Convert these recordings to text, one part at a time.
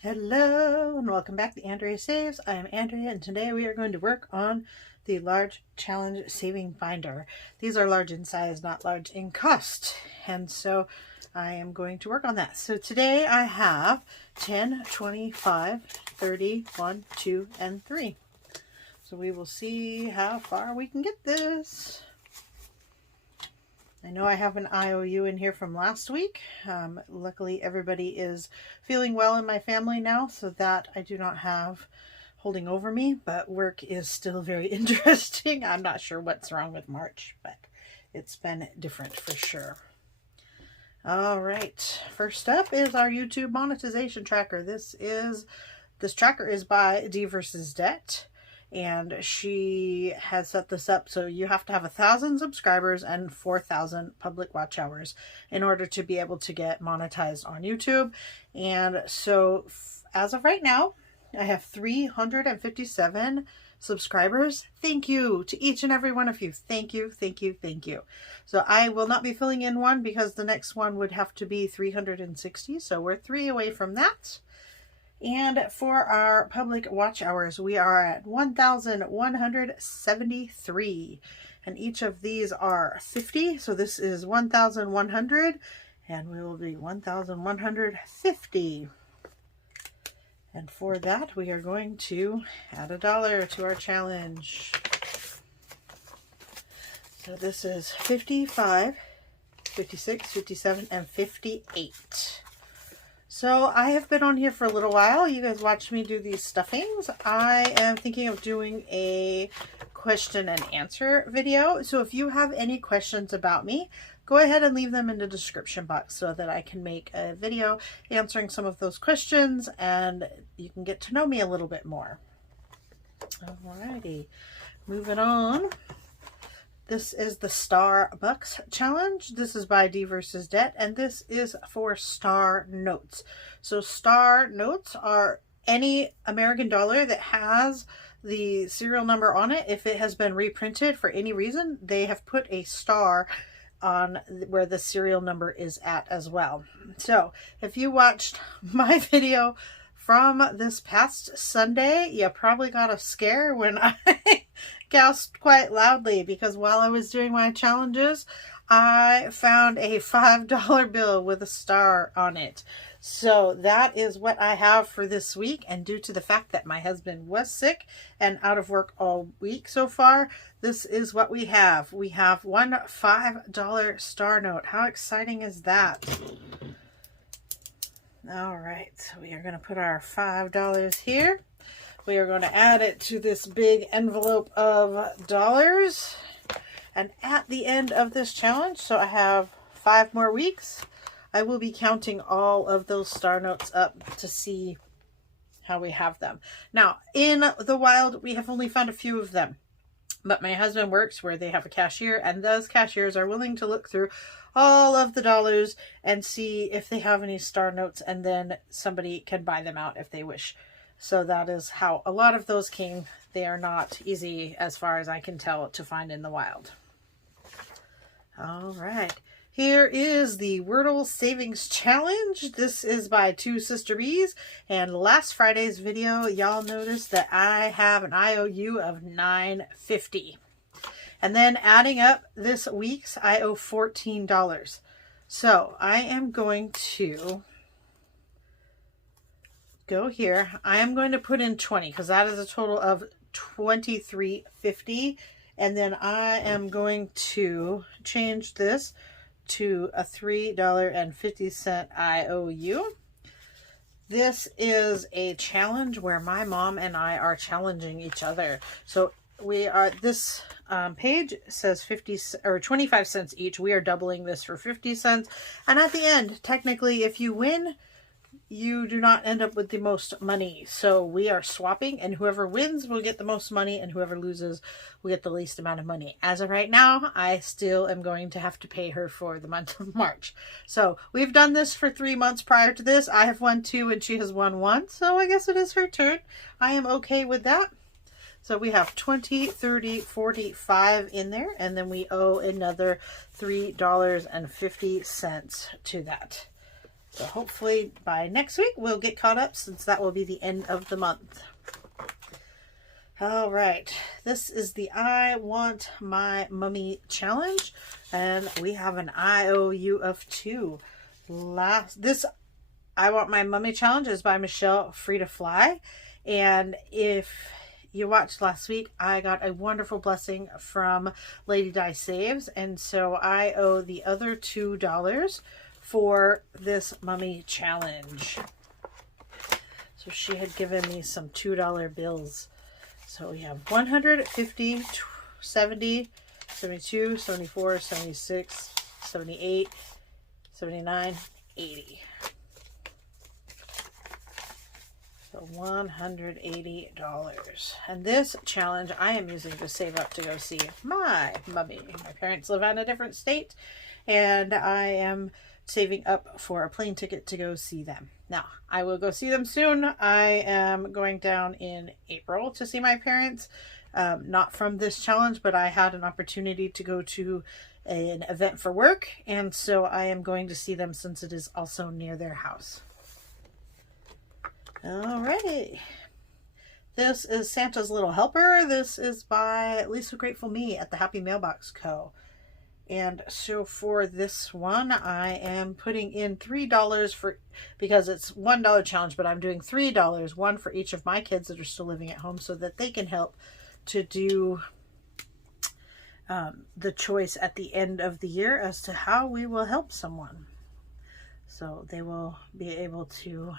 Hello and welcome back to Andrea Saves. I am Andrea and today we are going to work on the large challenge saving binder. These are large in size, not large in cost. And so I am going to work on that. So today I have 10, 25, 30, 1, 2, and 3. So we will see how far we can get this. I know I have an IOU in here from last week. Luckily, everybody is feeling well in my family now, so that I do not have holding over me, but work is still very interesting. I'm not sure what's wrong with March, but it's been different for sure. All right, first up is our YouTube monetization tracker. This tracker is by D versus Debt. And she has set this up so you have to have 1,000 subscribers and 4,000 public watch hours in order to be able to get monetized on YouTube. And so as of right now, I have 357 subscribers. Thank you to each and every one of you. Thank you, thank you, thank you. So I will not be filling in one because the next one would have to be 360. So we're 3 away from that. And for our public watch hours, we are at 1,173. And each of these are 50. So this is 1,100. And we will be 1,150. And for that, we are going to add $1 to our challenge. So this is 55, 56, 57, and 58. So I have been on here for a little while. You guys watched me do these stuffings. I am thinking of doing a question and answer video. So if you have any questions about me, go ahead and leave them in the description box so that I can make a video answering some of those questions and you can get to know me a little bit more. Alrighty, moving on. This is the Starbucks challenge. This is by D versus Debt, and this is for star notes. So star notes are any American dollar that has the serial number on it. If it has been reprinted for any reason, they have put a star on where the serial number is at as well. So if you watched my video from this past Sunday, you probably got a scare when I gasped quite loudly because while I was doing my challenges, I found a $5 bill with a star on it. So that is what I have for this week. And due to the fact that my husband was sick and out of work all week so far, this is what we have. We have one $5 star note. How exciting is that? All right, so we are going to put our $5 here. We are going to add it to this big envelope of dollars. And at the end of this challenge, so I have 5 more weeks, I will be counting all of those star notes up to see how we have them. Now, in the wild, we have only found a few of them. But my husband works where they have a cashier, and those cashiers are willing to look through all of the dollars and see if they have any star notes, and then somebody can buy them out if they wish. So that is how a lot of those came. They are not easy, as far as I can tell, to find in the wild. All right. Here is the Wordle Savings Challenge. This is by Two Sister Bees. And last Friday's video, y'all noticed that I have an IOU of $9.50. And then adding up this week's, I owe $14. So I am going to go here. I am going to put in 20 because that is a total of $23.50. And then I am going to change this to a $3.50 IOU. This is a challenge where my mom and I are challenging each other. So we are, this page says 50 or 25 cents each. We are doubling this for 50 cents. And at the end, technically, if you win, you do not end up with the most money. So we are swapping, and whoever wins will get the most money, and whoever loses will get the least amount of money. As of right now, I still am going to have to pay her for the month of March. So we've done this for 3 months prior to this. I have won 2 and she has won 1. So I guess it is her turn. I am okay with that. So we have 20, 30, 45 in there, and then we owe another $3.50 to that. So hopefully by next week we'll get caught up, since that will be the end of the month. All right, this is the I Want My Mummy challenge, and we have an IOU of 2. This I Want My Mummy challenge is by Michelle Free to Fly, and if you watched last week, I got a wonderful blessing from Lady Di Saves, and so I owe the other $2 for this mummy challenge. So she had given me some $2 bills. So we have 150, 70, 72, 74, 76, 78, 79, 80. So $180. And this challenge I am using to save up to go see my mummy. My parents live in a different state, and I am saving up for a plane ticket to go see them. Now, I will go see them soon. I am going down in April to see my parents. Not from this challenge, but I had an opportunity to go to an event for work, and so I am going to see them since it is also near their house. Alrighty. This is Santa's Little Helper. This is by Lisa Grateful Me at the Happy Mailbox Co. And so for this one, I am putting in $3 for, because it's $1 challenge, but I'm doing $3, one for each of my kids that are still living at home, so that they can help to do the choice at the end of the year as to how we will help someone. So they will be able to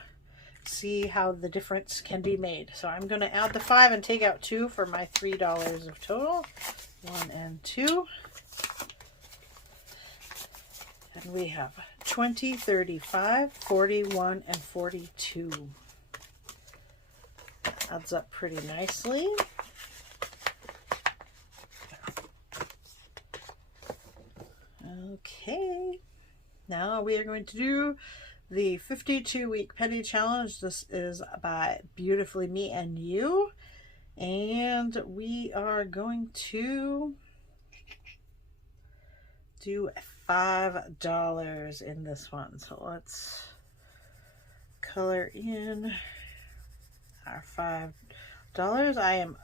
see how the difference can be made. So I'm going to add the 5 and take out 2 for my $3 of total. 1 and 2. And we have 20, 35, 41, and 42. That adds up pretty nicely. Okay. Now we are going to do the 52-week penny challenge. This is by Beautifully Me and You. And we are going to do $5 in this one. So let's color in our $5. I am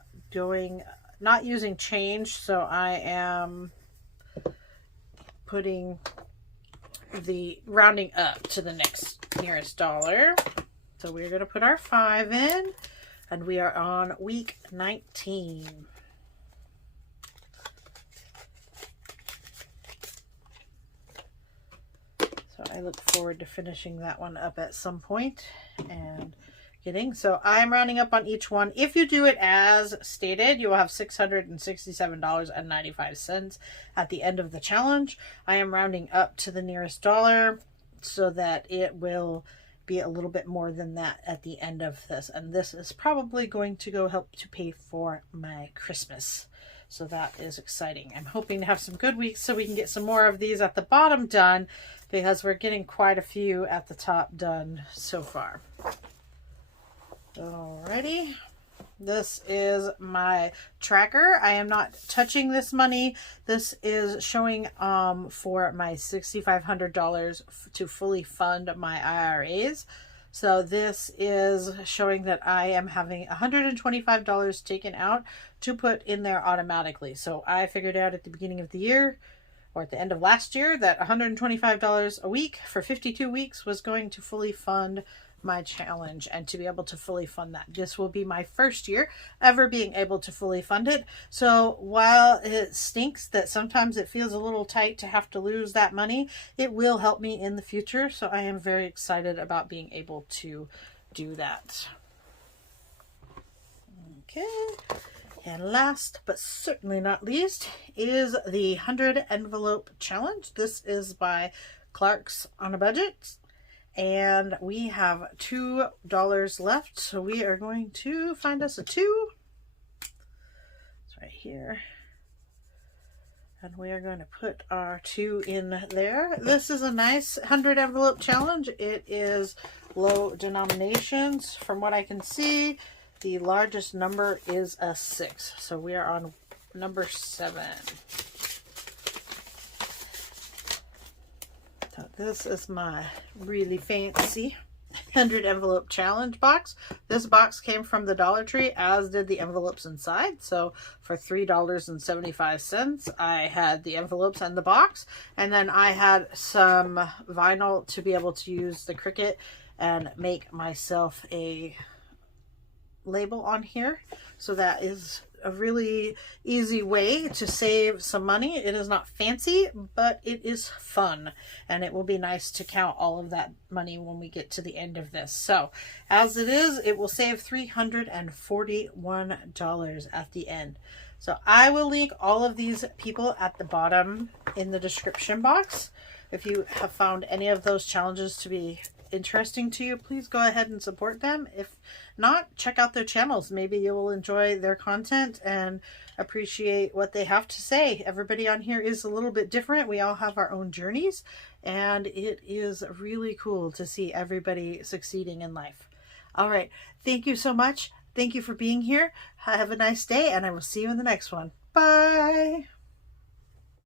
not using change, so I am putting the rounding up to the nearest dollar. So we're going to put our 5 in, and we are on week 19. So I look forward to finishing that one up at some point and getting. So I'm rounding up on each one. If you do it as stated, you will have $667.95 at the end of the challenge. I am rounding up to the nearest dollar so that it will be a little bit more than that at the end of this. And this is probably going to go help to pay for my Christmas. So that is exciting. I'm hoping to have some good weeks so we can get some more of these at the bottom done, because we're getting quite a few at the top done so far. Alrighty. This is my tracker. I am not touching this money. This is showing for my $6,500 to fully fund my IRAs. So this is showing that I am having $125 taken out to put in there automatically. So I figured out at the beginning of the year, or at the end of last year, that $125 a week for 52 weeks was going to fully fund my challenge, and to be able to fully fund that. This will be my first year ever being able to fully fund it. So while it stinks that sometimes it feels a little tight to have to lose that money, it will help me in the future. So I am very excited about being able to do that. Okay. And last but certainly not least is the 100 envelope challenge. This is by Clark's on a Budget. And we have $2 left, so we are going to find us a 2. It's right here. And we are going to put our 2 in there. This is a nice 100 envelope challenge. It is low denominations. From what I can see, the largest number is a 6. So we are on number 7. So this is my really fancy 100 envelope challenge box. This box came from the Dollar Tree, as did the envelopes inside. So for $3.75, I had the envelopes and the box, and then I had some vinyl to be able to use the Cricut and make myself a label on here. So that is a really easy way to save some money. It is not fancy, but it is fun, and it will be nice to count all of that money when we get to the end of this. So as it is, it will save $341 at the end. So I will link all of these people at the bottom in the description box. If you have found any of those challenges to be interesting to you, please go ahead and support them. If not, check out their channels. Maybe you will enjoy their content and appreciate what they have to say. Everybody on here is a little bit different. We all have our own journeys, and it is really cool to see everybody succeeding in life. All right, thank you so much. Thank you for being here. Have a nice day, and I will see you in the next one. Bye.